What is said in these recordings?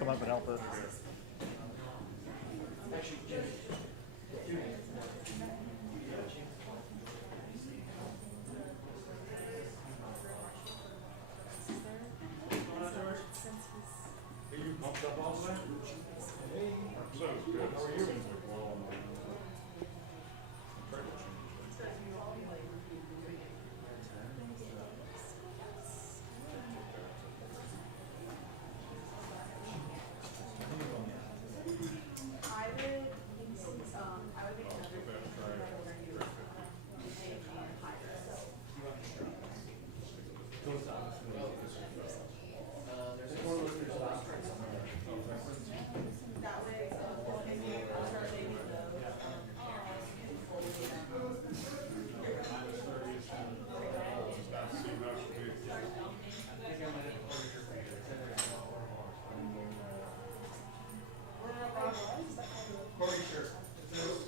come up and help her. You pumped up all the way? Hey. So good. How are you?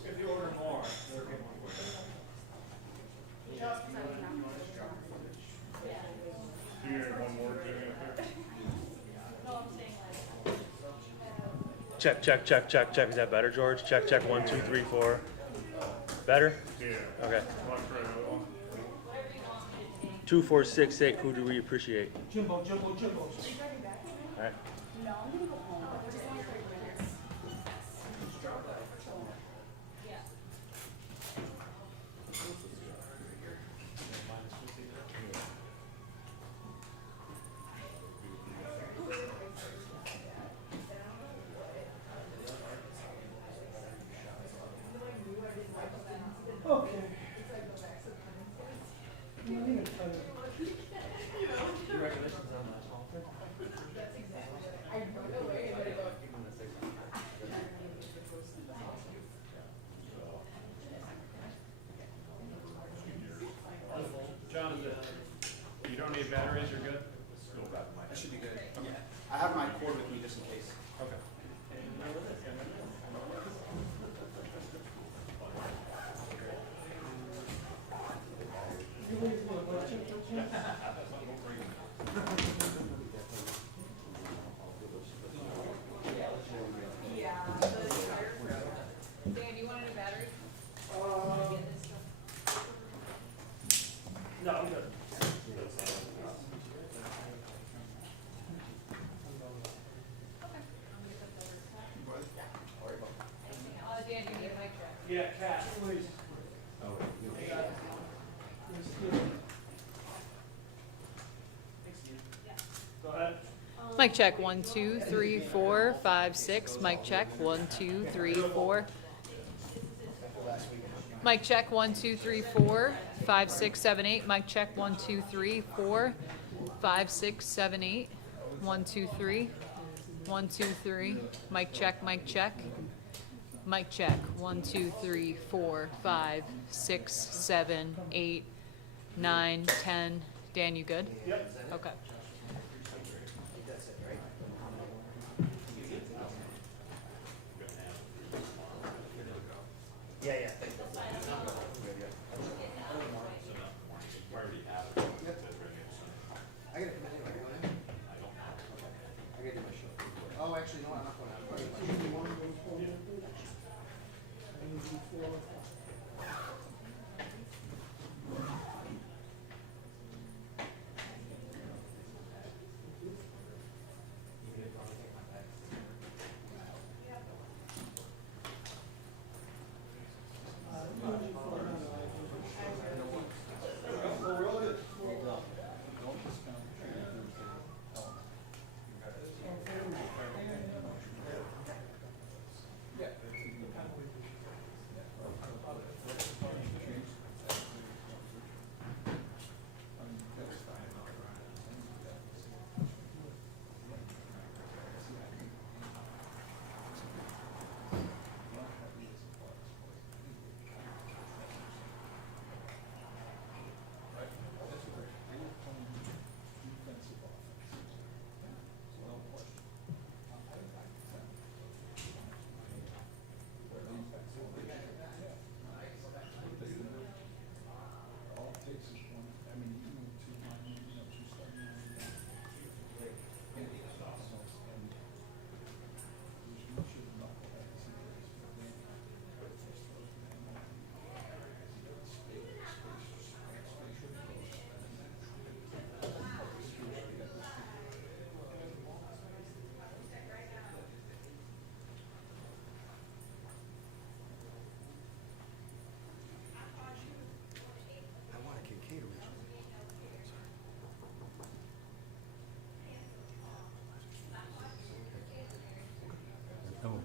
If you order more, they'll get one for you. You need one more, Jimmy, up there? Check, check, check, check, check. Is that better, George? Check, check. 1, 2, 3, 4. Better? Yeah. Okay. Want to try another one? 2, 4, 6, 8. Who do we appreciate? Jimbo. All right. Okay. You don't even tell me. Jonathan, you don't need batteries, you're good? That should be good. Okay. I have my cord with me just in case. Okay. You wait for the blood check, don't you? Dan, you want any batteries? No, I'm good. Dan, you need a mic check. Yeah, Cat, please. Go ahead. Mic check 1, 2, 3, 4, 5, 6. Mic check 1, 2, 3, 4. Mic check 1, 2, 3, 4, 5, 6, 7, 8. Mic check 1, 2, 3, 4, 5, 6, 7, 8. 1, 2, 3. 1, 2, 3. Mic check, mic check. Mic check 1, 2, 3, 4, 5, 6, 7, 8, 9, 10. Dan, you good? Yep. Okay. Yeah, yeah. I gotta come anyway, right? I gotta do my show. Oh, actually, no, I'm not going out. I'm going to my show.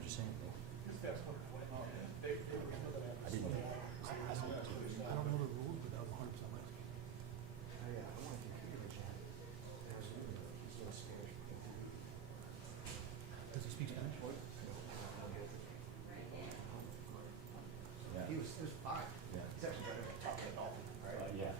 you saying? I didn't. I don't know the rules, but that was 100% my Oh, yeah, I want to computer vision. He's doing Spanish. Does he speak Spanish? He was 5. Yeah. He's actually better at talking to Dolphin, right? Yeah.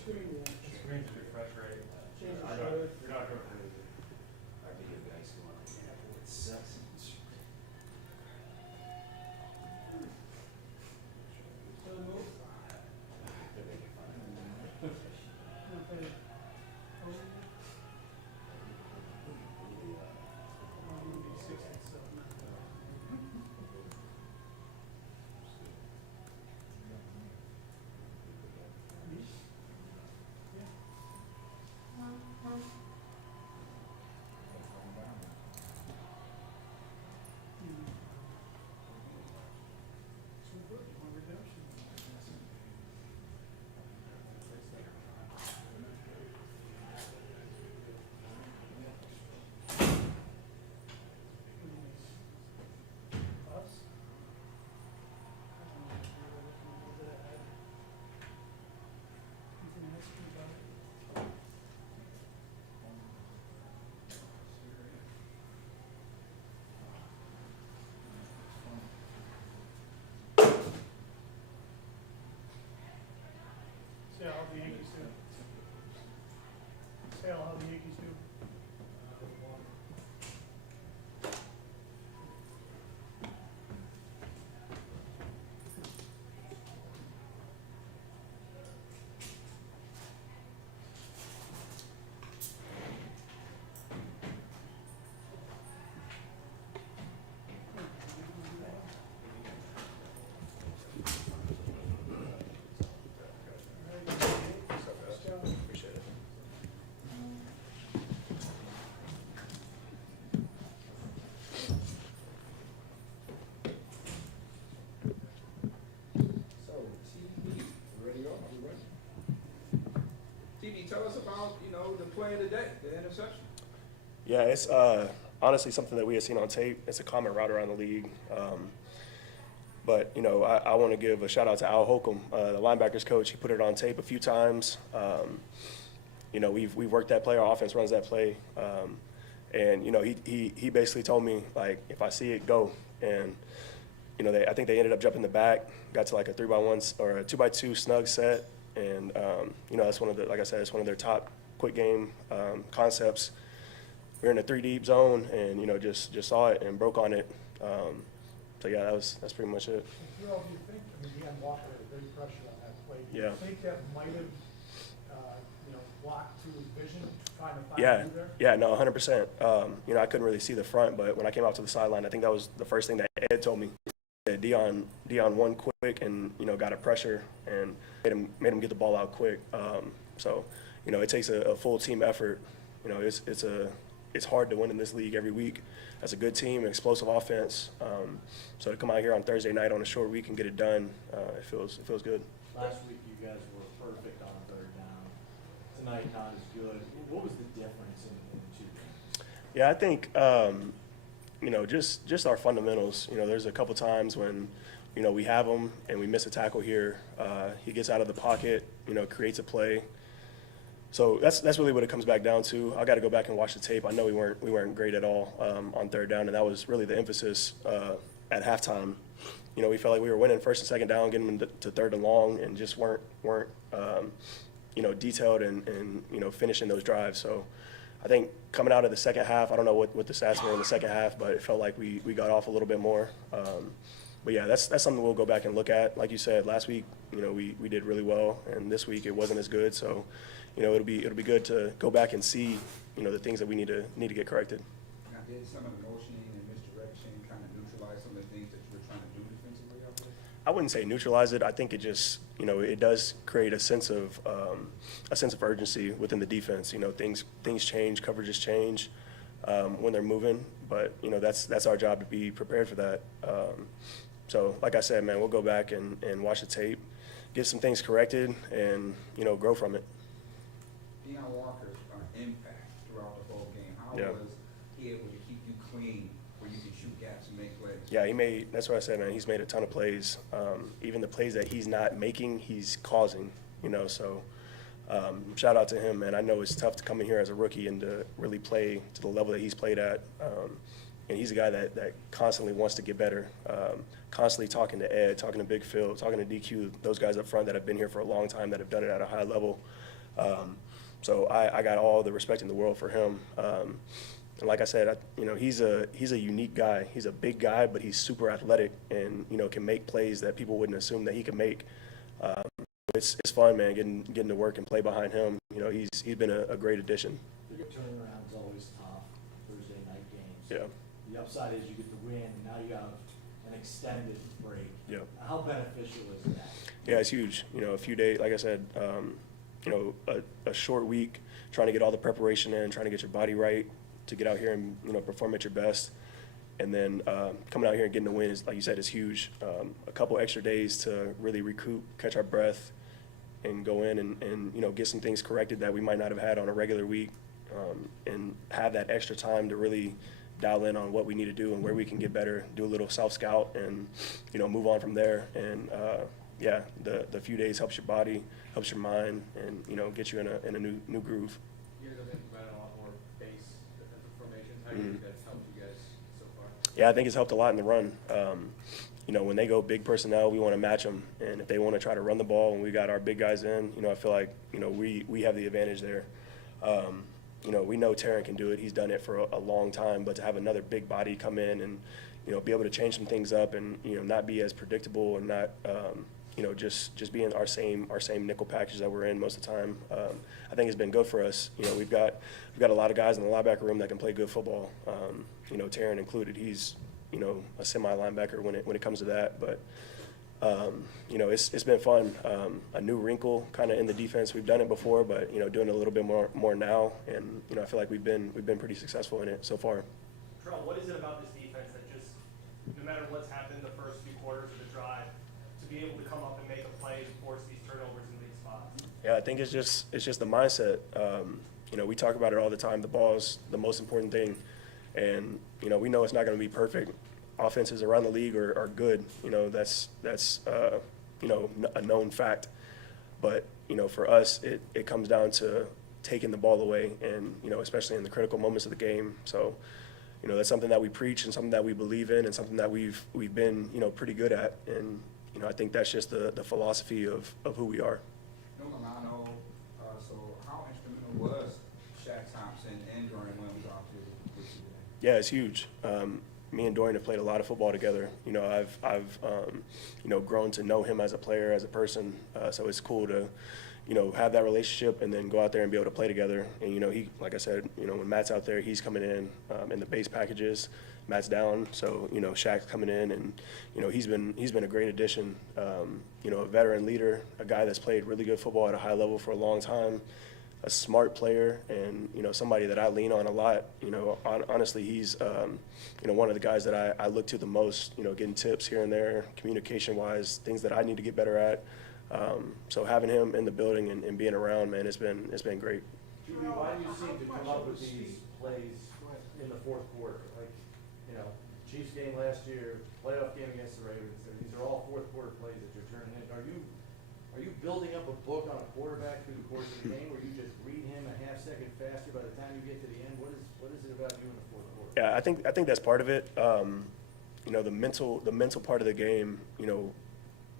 Screen's a refresh rate. Change the You're shutter. not going crazy. I think you guys go on. It sucks. Say how the Yankees do. Say how the Yankees do. Appreciate it. So, TV, ready on? Are we ready? TV, tell us about, the play of the day, the interception. Yeah, it's honestly something that we have seen on tape. It's a common route around the league. But I want to give a shout out to Al Holcomb, the linebackers coach. He put it on tape a few times. We've worked that play. Our offense runs that play. And he basically told me, like, if I see it, go. And I think they ended up jumping the back, got to like a 3x1 or a 2x2 snug set. And that's one of the, like I said, it's one of their top quick game concepts. We're in a 3 deep zone, and just saw it and broke on it. So yeah, that's pretty much it. Gerald, do you think, Deanne Walker had great pressure on that play. Do Yeah. you think that might have, blocked to his vision, trying to find Yeah, you there? yeah, no, 100%. I couldn't really see the front, but when I came out to the sideline, I think that was the first thing that Ed told me. That Dion won quick and got a pressure and made him get the ball out quick. So it takes a full team effort. It's hard to win in this league every week. That's a good team, explosive offense. So to come out here on Thursday night on a short week and get it done, it feels good. Last week you guys were perfect on third down. Tonight not as good. What was the difference in the two games? Yeah, I think just our fundamentals. There's a couple times when we have him and we miss a tackle here. He gets out of the pocket, creates a play. So that's really what it comes back down to. I got to go back and watch the tape. I know we weren't great at all on third down, and that was really the emphasis at halftime. You know, we felt like we were winning first and second down, getting them to third and long, and just weren't you know, detailed and you know, finishing those drives. So I think coming out of the second half, I don't know what the stats were in the second half, but it felt like we got off a little bit more. But yeah, that's something we'll go back and look at. Like you said, last week, you know, we did really well, and this week it wasn't as good. So, you know, it'll be good to go back and see, you know, the things that we need to get corrected. Now, did some of the motioning and misdirection kind of neutralize some of the things that you were trying to do defensively out there? I wouldn't say neutralize it. I think it just, you know, it does create a sense of urgency within the defense. You know, things change, coverages change when they're moving, but you know, that's our job to be prepared for that. So, like I said, man, we'll go back and watch the tape, get some things corrected, and you know, grow from it. Deion Walker's impact throughout the whole game. How Yeah. was he able to keep you clean where you could shoot gaps and make plays? Yeah, that's what I said, man. He's made a ton of plays. Even the plays that he's not making, he's causing, you know, so shout out to him, man. I know it's tough to come in here as a rookie and to really play to the level that he's played at. And he's a guy that constantly wants to get better, constantly talking to Ed, talking to Big Phil, talking to DQ, those guys up front that have been here for a long time, that have done it at a high level. So I got all the respect in the world for him. And like I said, you know, he's a unique guy. He's a big guy, but he's super athletic and, you know, can make plays that people wouldn't assume that he could make. It's fun, man, getting to work and play behind him. You know, he's been a great addition. The turnaround's always tough, Thursday night games. Yeah. The upside is you get the win, and now you have an extended break. Yeah. How beneficial is that? Yeah, it's huge. You know, a few days, like I said, you know, a short week, trying to get all the preparation in, trying to get your body right to get out here and, you know, perform at your best. And then coming out here and getting the win is, like you said, is huge. A couple extra days to really recoup, catch our breath, and go in and you know, get some things corrected that we might not have had on a regular week, and have that extra time to really dial in on what we need to do and where we can get better, do a little self-scout, and, you know, move on from there. And, yeah, the few days helps your body, helps your mind, and, you know, gets you in a new groove. You guys have implemented a lot more base defensive formations. How do you think that's helped you guys so far? Yeah, I think it's helped a lot in the run. You know, when they go big personnel, we want to match them. And if they want to try to run the ball and we got our big guys in, you know, I feel like, you know, we have the advantage there. You know, we know Terran can do it. He's done it for a long time. But to have another big body come in and, you know, be able to change some things up and, you know, not be as predictable and not, you know, just being our same nickel package that we're in most of the time, I think it's been good for us. You know, we've got a lot of guys in the linebacker room that can play good football. You know, Terran included. He's, you know, a semi-linebacker when it comes to that. But you know, it's been fun. A new wrinkle kind of in the defense. We've done it before, but, you know, doing it a little bit more now. And, you know, I feel like we've been pretty successful in it so far. Terrell, what is it about this defense that just, no matter what's happened the first few quarters of the drive, to be able to come up and make a play and force these turnovers in these spots? Yeah, I think it's just the mindset. You know, we talk about it all the time. The ball is the most important thing, and, you know, we know it's not going to be perfect. Offenses around the league are good. You know, that's you know, a known fact. But, you know, for us, it comes down to taking the ball away, and, you know, especially in the critical moments of the game. So, you know, that's something that we preach and something that we believe in and something that we've been, you know, pretty good at. And, you know, I think that's just the philosophy of who we are. No, Milano, so how instrumental was Shaq Thompson and Dorian Williams out there with you today? Yeah, it's huge. Me and Dorian have played a lot of football together. You know, I've you know, grown to know him as a player, as a person. So it's cool to, you know, have that relationship and then go out there and be able to play together. And, you know, he, like I said, you know, when Matt's out there, he's coming in the base packages. Matt's down, so, you know, Shaq's coming in, and, you know, he's been a great addition. You know, a veteran leader, a guy that's played really good football at a high level for a long time. A smart player, and, you know, somebody that I lean on a lot. You know, honestly, he's you know, one of the guys that I look to the most. You know, getting tips here and there, communication-wise, things that I need to get better at. So having him in the building and being around, man, it's been great. Jimmy, why do you seem to come up with these plays in the fourth quarter? Like, you know, Chiefs game last year, playoff game against the Ravens. These are all fourth quarter plays that you're turning in. Are you Are you building up a book on a quarterback through the course of the game, where you just read him a half second faster by the time you get to the end? What is it about you in the fourth quarter? Yeah, I think that's part of it. You know, the mental part of the game. You know,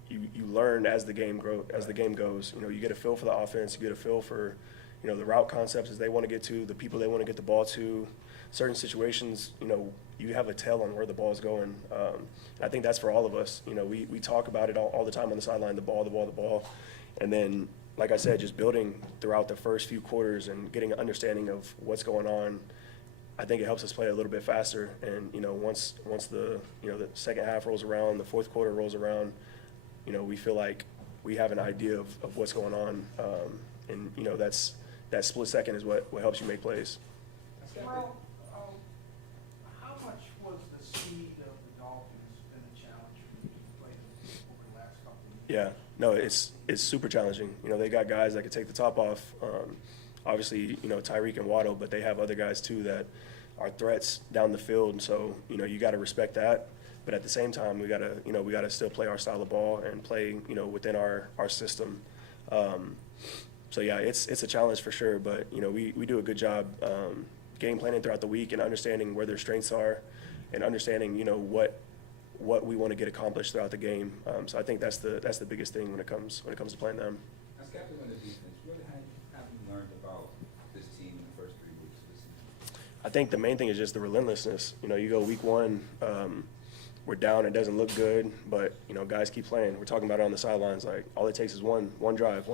you learn as the game goes. You know, you get a feel for the offense. You get a feel for, you know, the route concepts as they want to get to, the people they want to get the ball to. Certain situations, you know, you have a tell on where the ball is going. I think that's for all of us. You know, we talk about it all the time on the sideline, the ball. And then, like I said, just building throughout the first few quarters and getting an understanding of what's going on. I think it helps us play a little bit faster. And, you know, once the second half rolls around, the fourth quarter rolls around, you know, we feel like we have an idea of what's going on. And, you know, that split second is what helps you make plays. Well, how much was the speed of the Dolphins been a challenge for you to play them over the last couple of years? Yeah, no, it's super challenging. You know, they got guys that can take the top off. Obviously, you know, Tyreek and Waddle, but they have other guys too that are threats down the field. And so, you know, you got to respect that. But at the same time, we gotta still play our style of ball and play, you know, within our system. So yeah, it's a challenge for sure. But you know, we do a good job game planning throughout the week and understanding where their strengths are, and understanding, you know, what we want to get accomplished throughout the game. So I think that's the biggest thing when it comes to playing them. As captain of the defense, what have you learned about this team in the first 3 weeks of the season? I think the main thing is just the relentlessness. You know, you go week 1, we're down, it doesn't look good, but, you know, guys keep playing. We're talking about it on the sidelines, like, all it takes is one drive.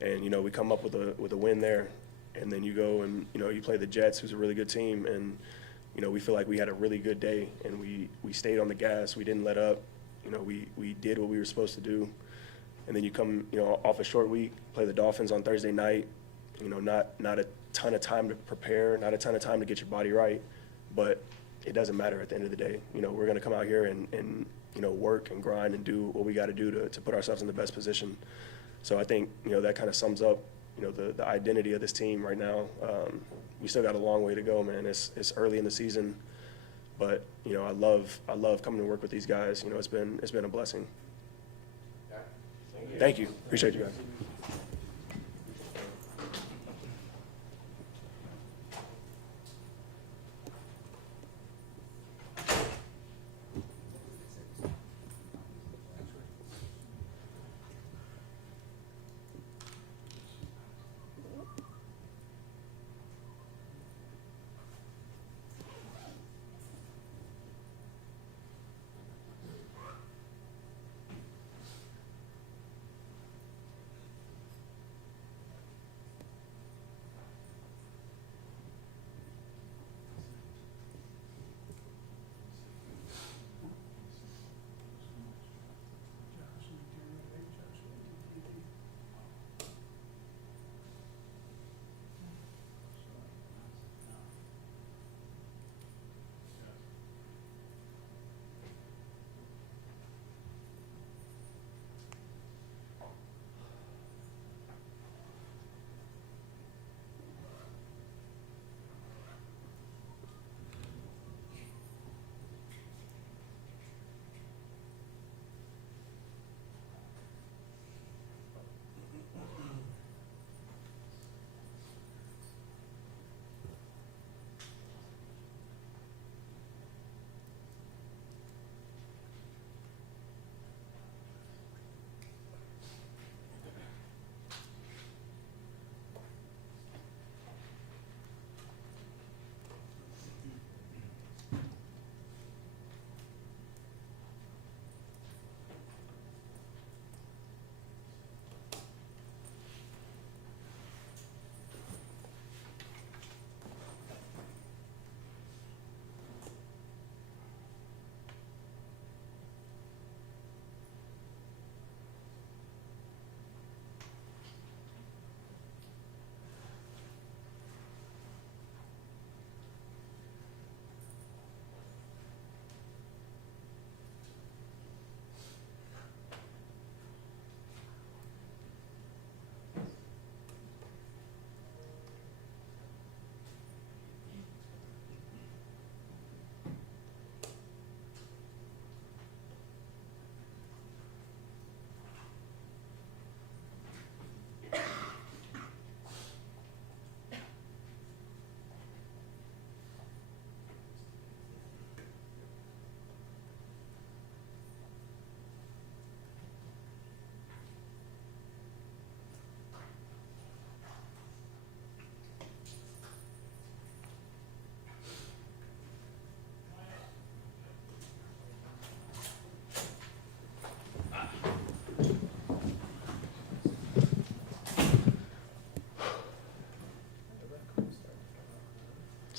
And, you know, we come up with a win there, and then you go and, you know, you play the Jets, who's a really good team, and, you know, we feel like we had a really good day, and we stayed on the gas. We didn't let up. You know, we did what we were supposed to do. And then you come, you know, off a short week, play the Dolphins on Thursday night. You know, not a ton of time to prepare, not a ton of time to get your body right, but it doesn't matter at the end of the day. You know, we're going to come out here and you know, work and grind and do what we got to do to put ourselves in the best position. So I think, you know, that kind of sums up, you know, the identity of this team right now. We still got a long way to go, man. It's early in the season, but, you know, I love coming to work with these guys. You know, it's been a blessing. Thank you. Appreciate you guys.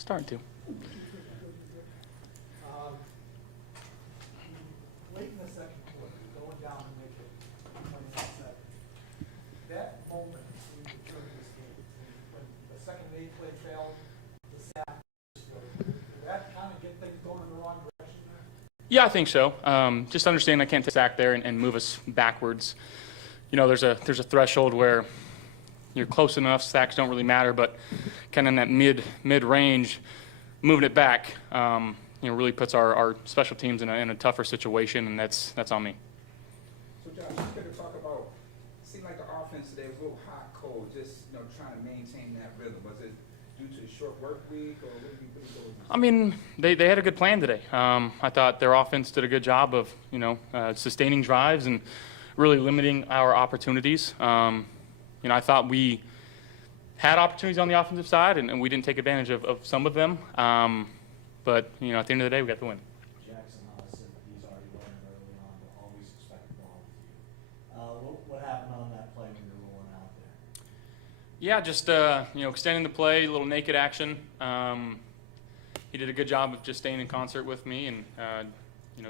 Starting to. Late in the second quarter, going down and make it 29-7. That moment during this game, when the second and eighth play failed, the sack, did that kind of get things going in the wrong direction there? Yeah, I think so. Just understand I can't take a sack there and move us backwards. You know, there's a threshold where you're close enough, sacks don't really matter, but kind of in that mid range, moving it back, really puts our special teams in a tougher situation, and that's on me. So Josh, you could talk about, it seemed like the offense today was a little hot, cold, just, trying to maintain that rhythm. Was it due to a short work week, or what do you think? I mean, they had a good plan today. I thought their offense did a good job of, sustaining drives and really limiting our opportunities. I thought we had opportunities on the offensive side, and we didn't take advantage of some of them. But, at the end of the day, we got the win. Jackson Haas said he's already learned early on to always expect the ball with you. What happened on that play when you're rolling out there? Yeah, just, extending the play, a little naked action. He did a good job of just staying in concert with me and,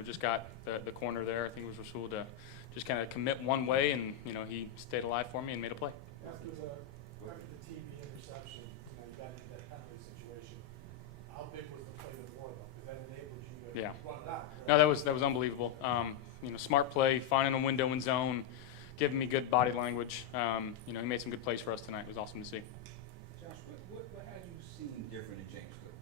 just got the corner there. I think it was Rasul to just kind of commit one way, and, he stayed alive for me and made a play. After the TV interception, you got into that penalty situation. How big was the play before, though? Because that enabled you to run it out. Right? No, that was unbelievable. Smart play, finding a window in zone, giving me good body language. He made some good plays for us tonight. It was awesome to see. Josh, what had you seen different in James Cook?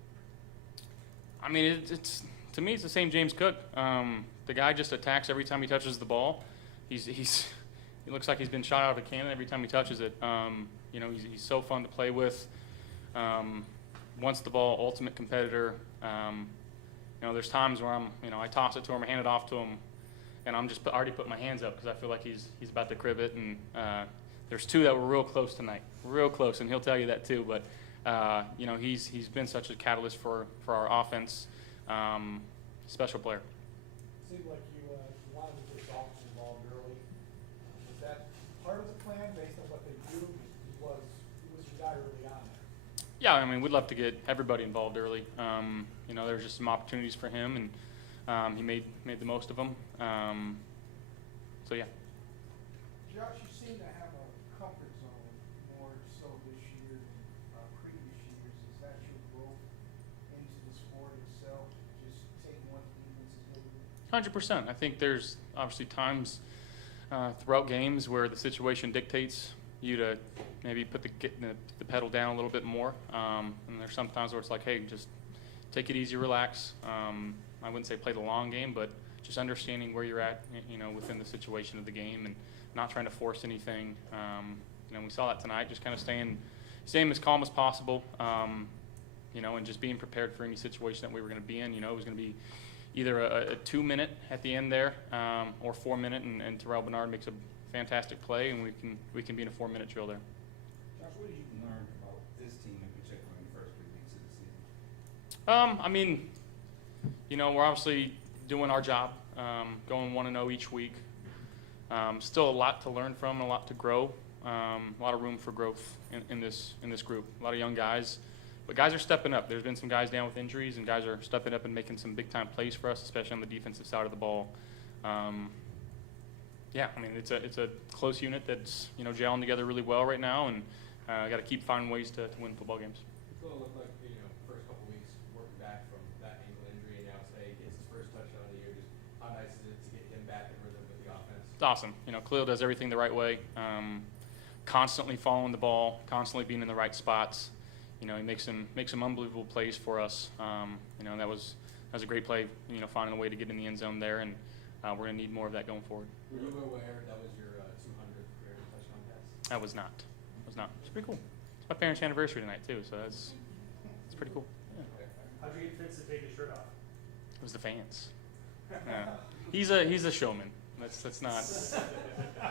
I mean, it's to me, it's the same James Cook. The guy just attacks every time he touches the ball. He looks like he's been shot out of a cannon every time he touches it. He's so fun to play with. Wants the ball, ultimate competitor. There's times where I toss it to him or hand it off to him, and I'm just already putting my hands up because I feel like he's about to crib it. And there's two that were real close tonight, real close, and he'll tell you that too. But he's been such a catalyst for our offense. Special player. Seemed like you wanted to get Dolphins involved early. Was that part of the plan based on what they do? He was your guy early on there. Yeah, I mean, we'd love to get everybody involved early. There's just some opportunities for him, and he made the most of them. So yeah. Josh, you seem to have a comfort zone more so this year than previous years. Is that your growth into the sport itself? Just taking what the defense is able to do? 100%. I think there's obviously times throughout games where the situation dictates you to maybe put the pedal down a little bit more. And there's some times where it's like, hey, just take it easy, relax. I wouldn't say play the long game, but just understanding where you're at, within the situation of the game and not trying to force anything. We saw that tonight, just kind of staying as calm as possible, and just being prepared for any situation that we were going to be in. It was going to be either a 2-minute at the end there, or 4-minute, and Terrell Bernard makes a fantastic play, and we can be in a 4-minute drill there. Josh, what did you learn about this team in particular in the first 3 weeks of the season? We're obviously doing our job, going 1-0 each week. Still a lot to learn from, a lot to grow, a lot of room for growth in this group. A lot of young guys. But guys are stepping up. There's been some guys down with injuries, and guys are stepping up and making some big-time plays for us, especially on the defensive side of the ball. It's a close unit that's gelling together really well right now, and got to keep finding ways to win football games. It looked like first couple weeks working back from that ankle injury, and now today gets his first touchdown of the year. Just how nice is it to get him back in rhythm with the offense? It's awesome. Khalil does everything the right way, constantly following the ball, constantly being in the right spots. He makes some unbelievable plays for us. That was a great play. Finding a way to get in the end zone there, and we're gonna need more of that going forward. Were you aware that was your 200th career touchdown pass? I was not. It's pretty cool. It's my parents' anniversary tonight too, so it's pretty cool. Yeah. How'd you get Fitz to take his shirt off? It was the fans. Yeah. He's a showman. That's not.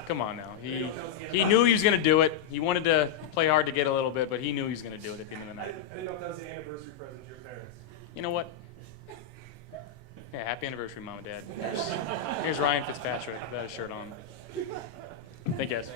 Come on now. He knew he was gonna do it. He wanted to play hard to get a little bit, but he knew he was gonna do it at the end of the night. I didn't know if that was the anniversary present to your parents. You know what? Yeah, happy anniversary, Mom and Dad. Here's Ryan Fitzpatrick without his shirt on. Thank you guys.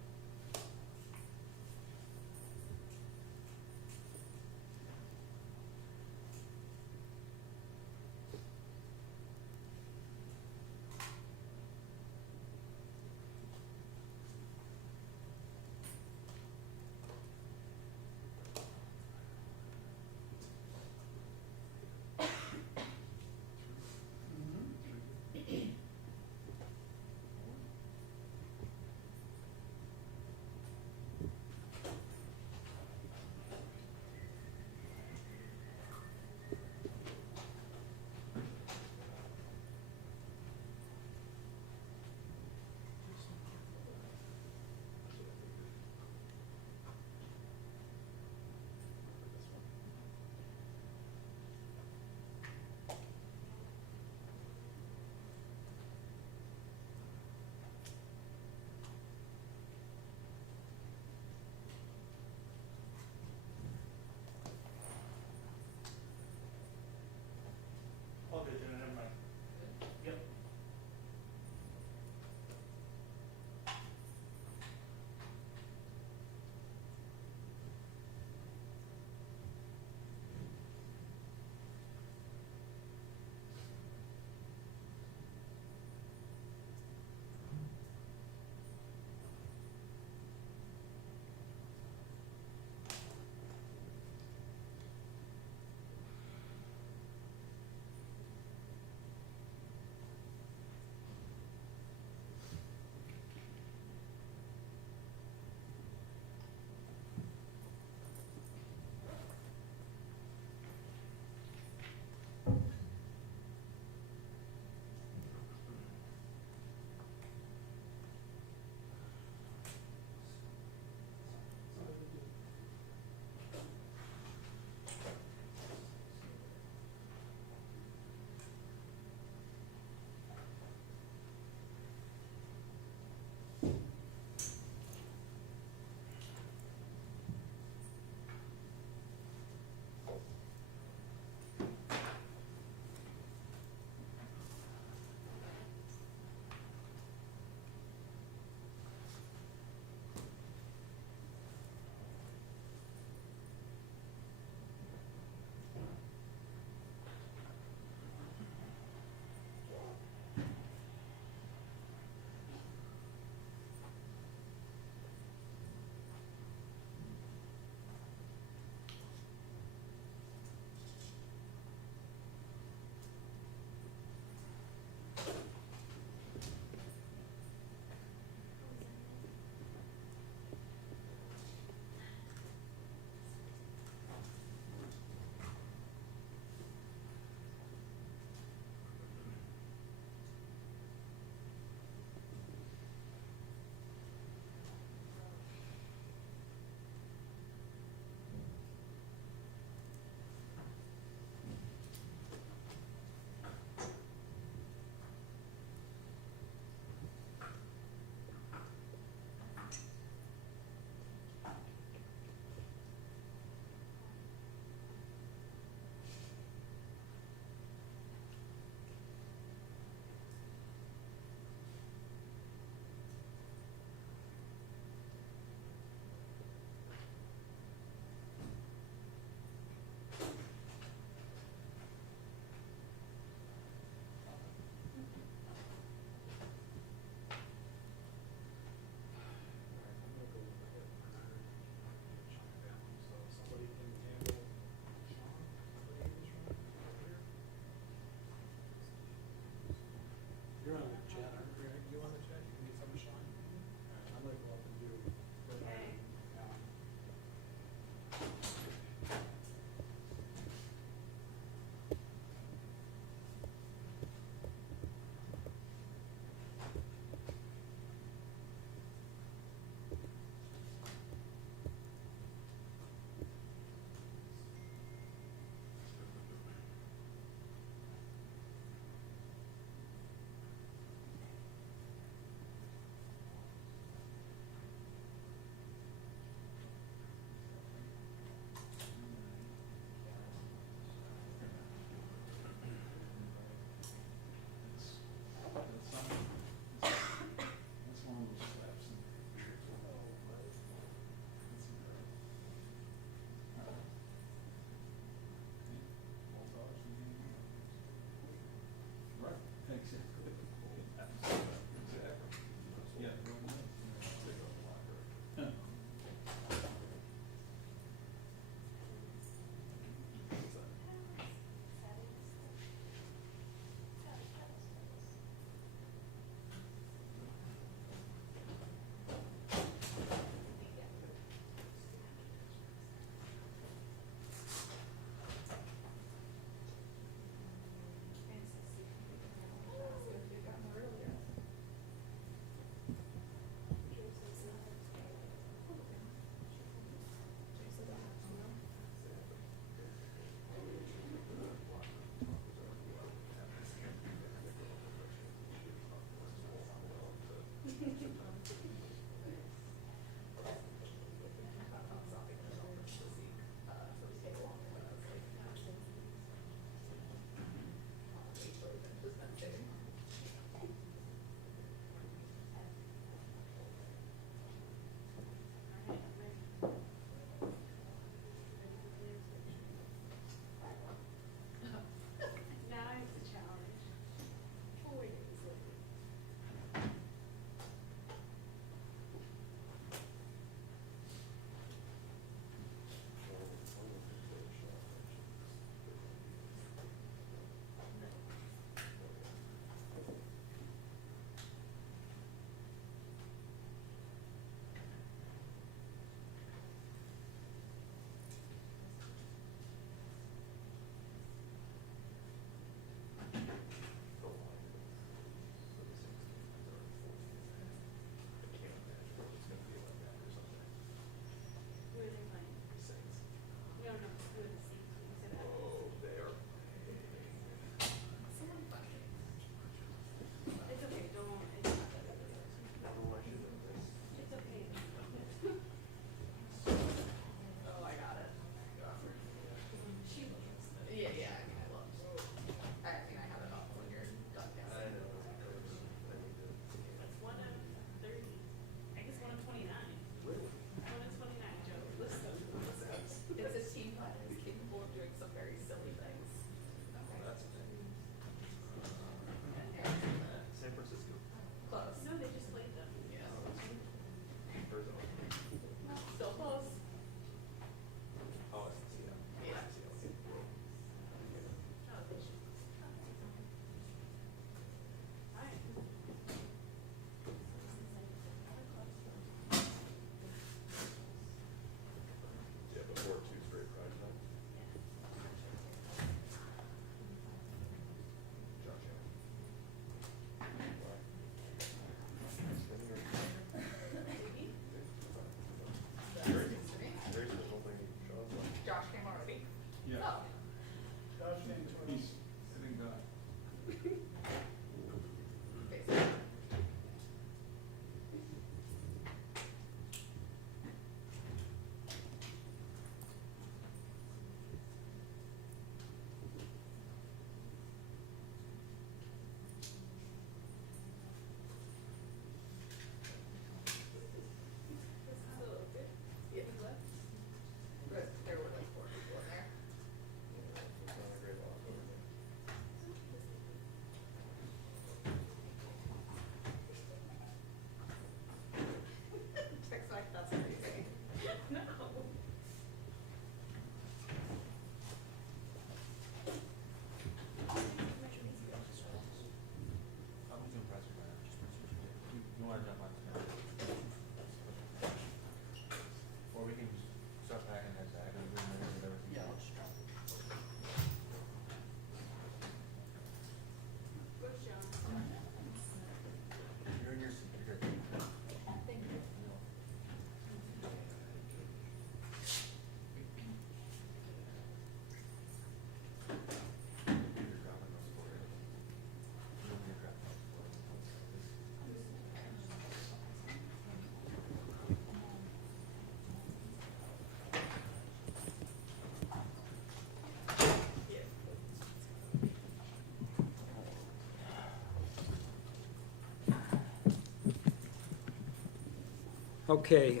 Okay,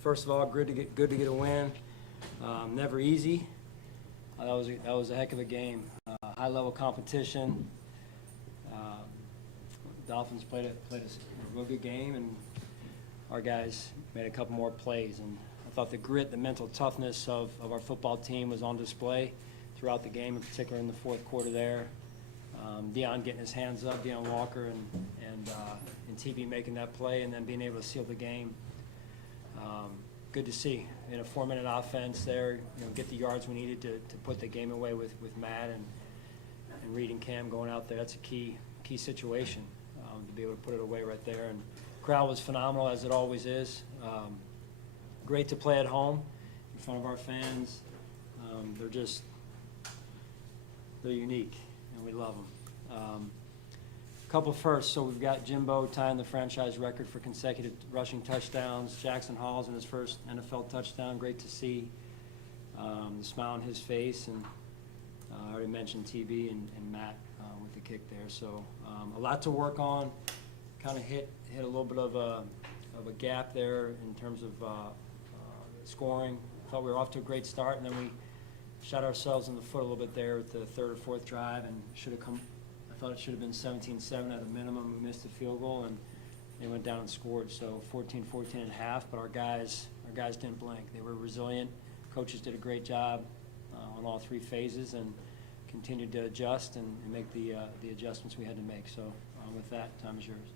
first of all, good to get a win. Never easy. That was a heck of a game. High level competition. Dolphins played a real good game, and our guys made a couple more plays. And I thought the grit, the mental toughness of our football team was on display throughout the game, in particular in the fourth quarter there. Deion getting his hands up, Deion Walker, and TB making that play, and then being able to seal the game. Good to see in a 4-minute offense there, get the yards we needed to put the game away with Matt and Reed and Cam going out there. That's a key situation to be able to put it away right there. And crowd was phenomenal, as it always is. Great to play at home in front of our fans. They're unique, and we love them. Couple firsts. So we've got Jimbo tying the franchise record for consecutive rushing touchdowns. Jackson Hall's in his first NFL touchdown. Great to see the smile on his face. And I already mentioned TB and Matt with the kick there. So a lot to work on. Kind of hit a little bit of a gap there in terms of scoring. Thought we were off to a great start, and then we shot ourselves in the foot a little bit there with the third or fourth drive, and should have come. I thought it should have been 17-7 at a minimum. We missed the field goal, and they went down and scored. So 14-14 and a half. But our guys didn't blink. They were resilient. Coaches did a great job on all three phases, and continued to adjust and make the adjustments we had to make. So with that, time is yours.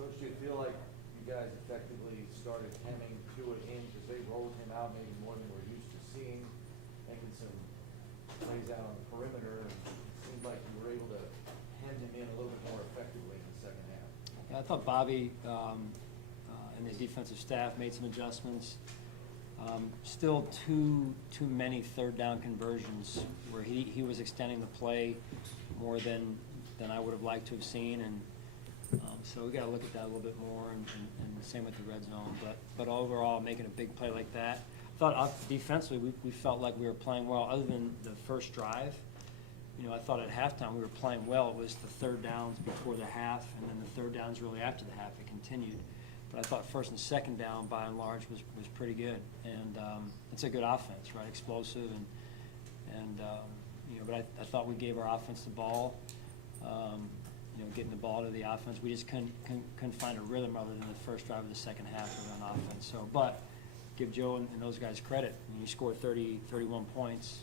Coach, do you feel like you guys effectively started hemming Hewitt in because they rolled him out maybe more than we're used to seeing, making some plays out on the perimeter? It seemed like you were able to hem him in a little bit more effectively in the second half. Yeah, I thought Bobby and the defensive staff made some adjustments. Still too many third down conversions where he was extending the play more than I would have liked to have seen, and so we got to look at that a little bit more, and same with the red zone. But overall, making a big play like that, I thought defensively we felt like we were playing well. Other than the first drive, I thought at halftime we were playing well. It was the third downs before the half, and then the third downs really after the half. It continued. But I thought first and second down, by and large, was pretty good. And it's a good offense, right? Explosive, but I thought we gave our offense the ball. Getting the ball to the offense, we just couldn't find a rhythm other than the first drive of the second half of an offense. So, but give Joe and those guys credit. You scored 31 points,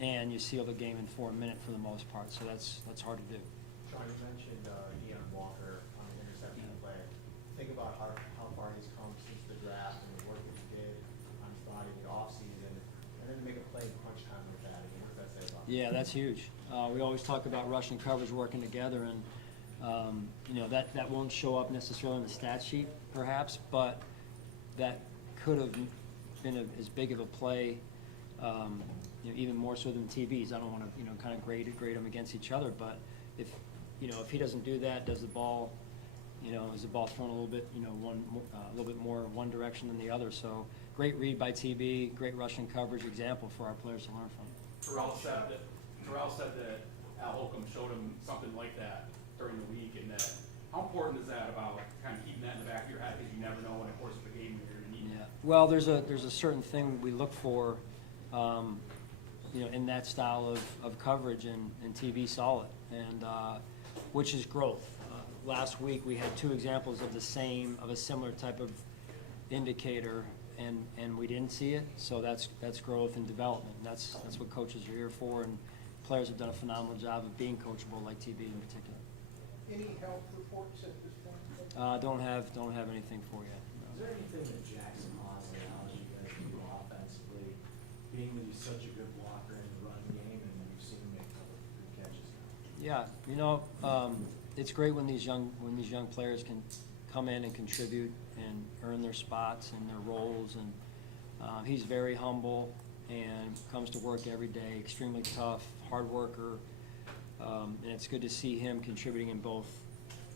and you sealed the game in 4 minutes for the most part. So that's hard to do. Sean, you mentioned Deion Walker on the interception play. Think about how far he's come since the draft and the work that he did on his body in the offseason, and then to make a play in crunch time with that. I mean, what does that say about him? Yeah, that's huge. We always talk about rush and coverage working together, and that won't show up necessarily in the stat sheet, perhaps, but that could have been as big of a play, even more so than TB's. I don't want to kind of grade them against each other, but if he doesn't do that, is the ball thrown a little bit a little bit more one direction than the other? So great read by TB, great rushing coverage example for our players to learn from. Terrell said that Al Holcomb showed him something like that during the week, and that how important is that about kind of keeping that in the back of your head because you never know in the course of the game you're going to need it? Yeah. Well, there's a certain thing we look for, in that style of coverage, and TB saw it, and which is growth. Last week we had two examples of a similar type of indicator, and we didn't see it. So that's growth and development. And that's what coaches are here for, and players have done a phenomenal job of being coachable, like TB in particular. Any health reports at this point? Don't have anything for you. No. Is there anything that Jackson Hawes allows you guys to do offensively, being that he's such a good blocker in the run game, and you've seen him make a couple of good catches now? Yeah, it's great when these young players can come in and contribute and earn their spots and their roles, and he's very humble and comes to work every day, extremely tough, hard worker, and it's good to see him contributing in both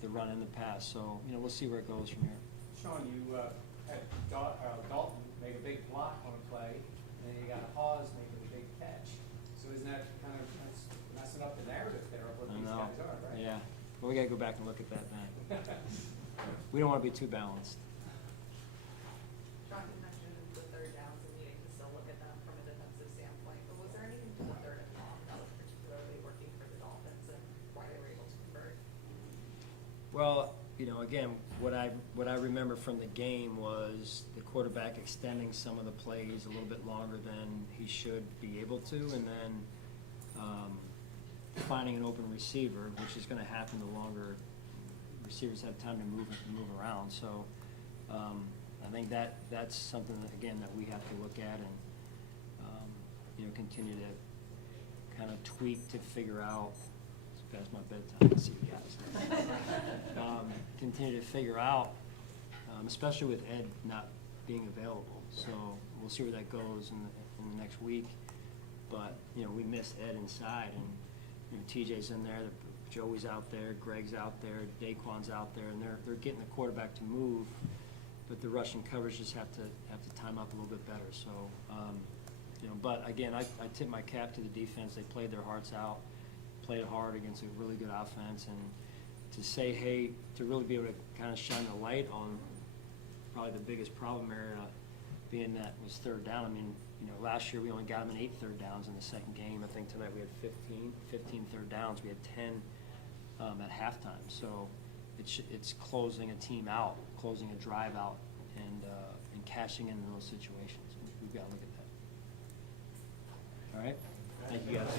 the run and the pass. So we'll see where it goes from here. Sean, you had Dalton make a big block on a play, and then you got Hawes making a big catch. So isn't that kind of messing up the narrative there of what these guys are, right? Yeah. Well, we got to go back and look at that then. we don't want to be too balanced. John, you mentioned the third downs and needing to still look at them from a defensive standpoint, but was there anything to the third and long that was particularly working for the Dolphins and why they were able to convert? Well, again, what I remember from the game was the quarterback extending some of the plays a little bit longer than he should be able to, and then finding an open receiver, which is going to happen the longer receivers have time to move around. So I think that's something that, again, that we have to look at and continue to kind of tweak to figure out. It's past my bedtime. Let's see you guys. Continue to figure out, especially with Ed not being available. So we'll see where that goes in the next week. But we missed Ed inside, and TJ's in there, Joey's out there, Greg's out there, Daquan's out there, and they're getting the quarterback to move. But the rushing coverage just have to time up a little bit better. So, but again, I tip my cap to the defense. They played their hearts out, played hard against a really good offense, and to say, hey, to really be able to kind of shine the light on probably the biggest problem area being that was third down. I mean, last year we only got them in 8 third downs in the second game. I think tonight we had 15 third downs. We had 10 at halftime. So it's closing a team out, closing a drive out, and cashing in those situations. We've got to look at that. All right? Thank you, guys.